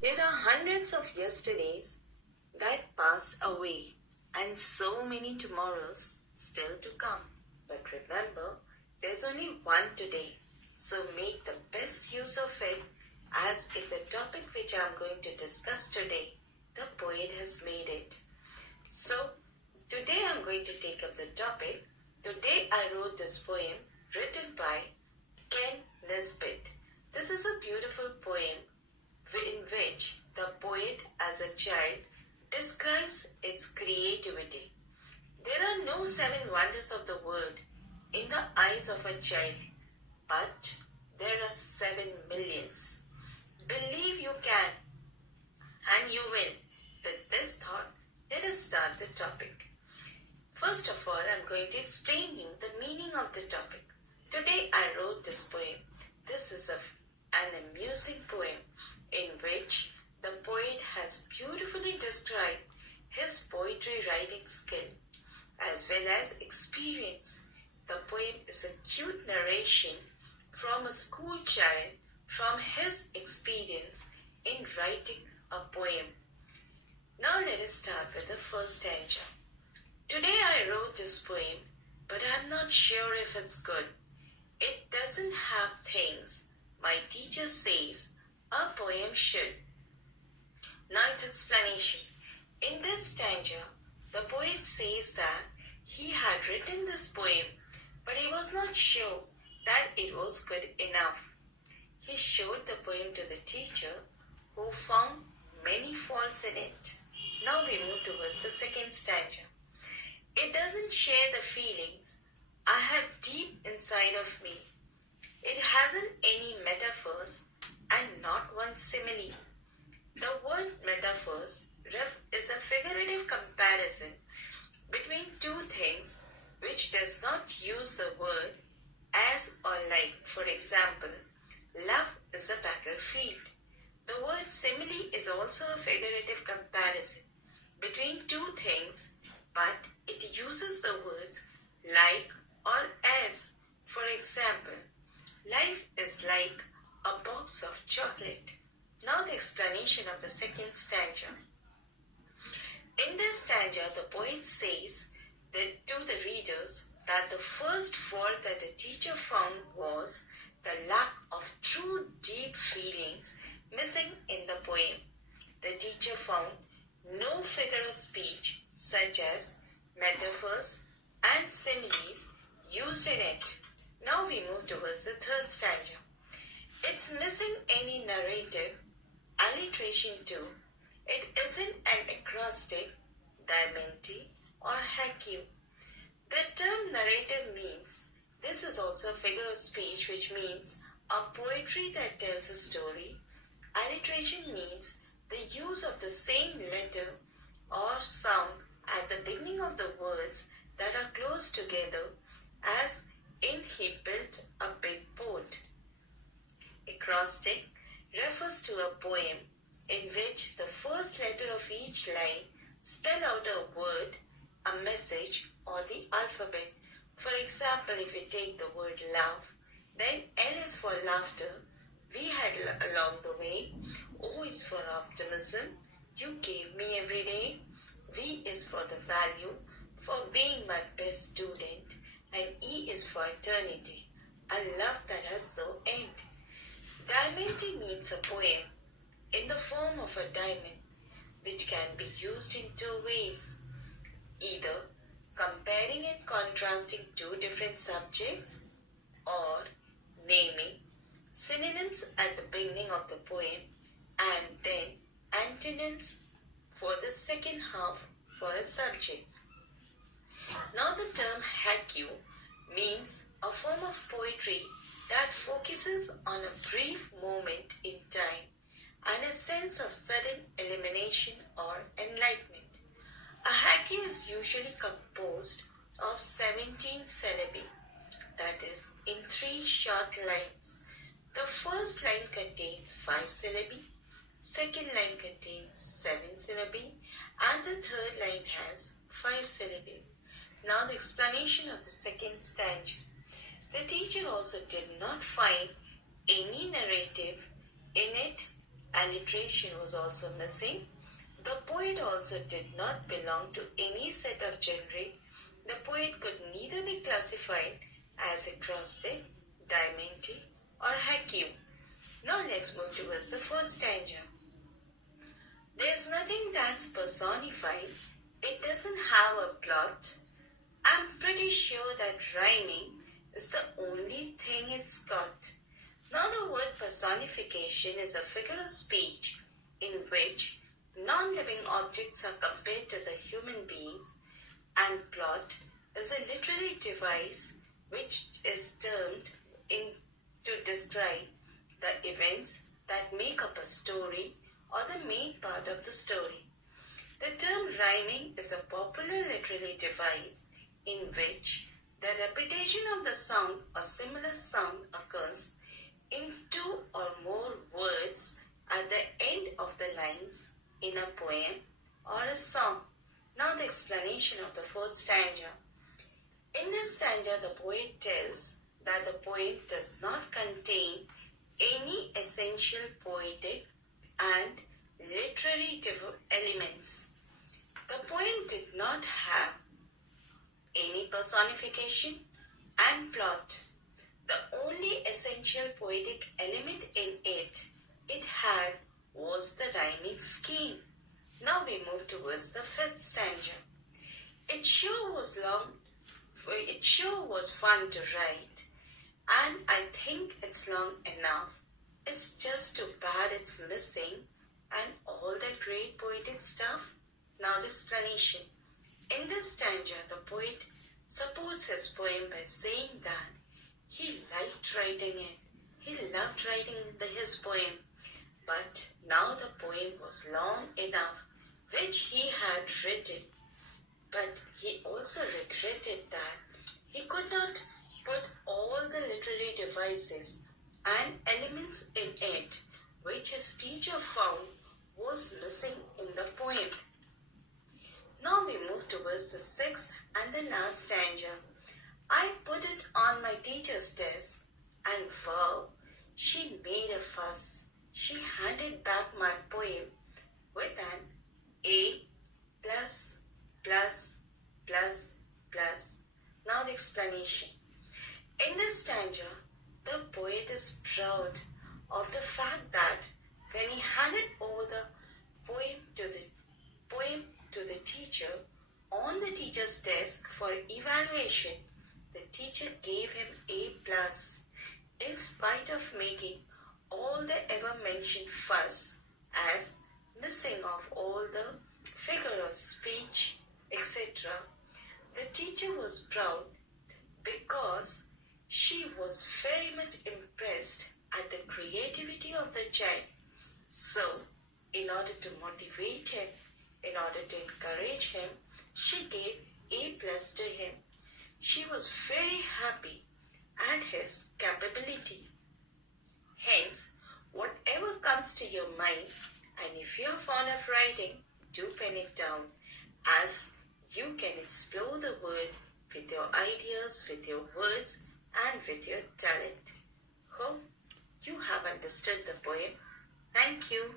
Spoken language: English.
There are hundreds of yesterdays that passed away, and so many tomorrows still to come. But remember, there's only one today, so make the best use of it, as if the topic which I'm going to discuss today, the poet has made it. So, today I'm going to take up the topic. Today I wrote this poem written by Ken Nesbitt. This is a beautiful poem in which the poet, as a child, describes its creativity. There are no seven wonders of the world in the eyes of a child, but there are 7 millions. Believe you can, and you will. With this thought, let us start the topic. First of all, I'm going to explain you the meaning of the topic. Today I wrote this poem. This is an amusing poem in which the poet has beautifully described his poetry writing skill as well as experience. The poem is a cute narration from a school child from his experience in writing a poem. Now let us start with the first stanza. Today I wrote this poem, but I'm not sure if it's good. It doesn't have things my teacher says a poem should. Now its explanation. In this stanza, the poet says that he had written this poem, but he was not sure that it was good enough. He showed the poem to the teacher, who found many faults in it. Now we move towards the second stanza. It doesn't share the feelings I have deep inside of me. It hasn't any metaphors and not one simile. The word metaphors is a figurative comparison between two things which does not use the word as or like. For example, love is a battlefield. The word simile is also a figurative comparison between two things, but it uses the words like or as. For example, life is like a box of chocolate. Now the explanation of the second stanza. In this stanza, the poet says that to the readers that the first fault that the teacher found was the lack of true deep feelings missing in the poem. The teacher found no figure of speech such as metaphors and similes used in it. Now we move towards the third stanza. It's missing any narrative, alliteration too. It isn't an acrostic, diamante, or haiku. The term narrative means this is also a figure of speech, which means a poetry that tells a story. Alliteration means the use of the same letter or sound at the beginning of the words that are close together, as in he built a big boat. Acrostic refers to a poem in which the first letter of each line spell out a word, a message, or the alphabet. For example, if we take the word love, then L is for laughter, we had along the way, O is for optimism, you gave me every day, V is for the value, for being my best student, and E is for eternity, a love that has no end. Diamante means a poem in the form of a diamond, which can be used in two ways, either comparing and contrasting two different subjects, or naming synonyms at the beginning of the poem and then antonyms for the second half for a subject. Now the term haiku means a form of poetry that focuses on a brief moment in time and a sense of sudden illumination or enlightenment. A haiku is usually composed of 17 syllabi, that is, in 3 short lines. The first line contains 5 syllabi, second line contains 7 syllabi, and the third line has 5 syllabi. Now the explanation of the second stanza. The teacher also did not find any narrative in it Alliteration was also missing. The poet also did not belong to any set of genre. The poet could neither be classified as acrostic, diamante, or haiku. Now let's move towards the fourth stanza. There's nothing that's personified. It doesn't have a plot. I'm pretty sure that rhyming is the only thing it's got. Now the word personification is a figure of speech in which non-living objects are compared to the human beings, and plot is a literary device which is termed in to describe the events that make up a story or the main part of the story. The term rhyming is a popular literary device in which the repetition of the sound or similar sound occurs in two or more words at the end of the lines in a poem or a song. Now the explanation of the fourth stanza. In this stanza, the poet tells that the poem does not contain any essential poetic and literary elements. The poem did not have any personification and plot. The only essential poetic element in it had was the rhyming scheme. Now we move towards the fifth stanza. It sure was fun to write, and I think it's long enough. It's just too bad it's missing and all that great poetic stuff. Now the explanation. In this stanza, the poet supports his poem by saying that he liked writing it. He loved writing his poem. But now the poem was long enough, which he had written. But he also regretted that he could not put all the literary devices and elements in it, which his teacher found was missing in the poem. Now we move towards the sixth and the last stanza. I put it on my teacher's desk, and wow, she made a fuss. She handed back my poem with an A plus plus plus plus. Now the explanation. In this stanza, the poet is proud of the fact that when he handed over the poem to the teacher on the teacher's desk for evaluation, the teacher gave him A plus in spite of making all the ever mentioned fuss as missing of all the figure of speech, etc. The teacher was proud because she was very much impressed at the creativity of the child. So, in order to motivate him, in order to encourage him, she gave A plus to him. She was very happy at his capability. Hence, whatever comes to your mind, and if you are fond of writing, do pen it down, as you can explore the world with your ideas, with your words, and with your talent. Hope you have understood the poem. Thank you.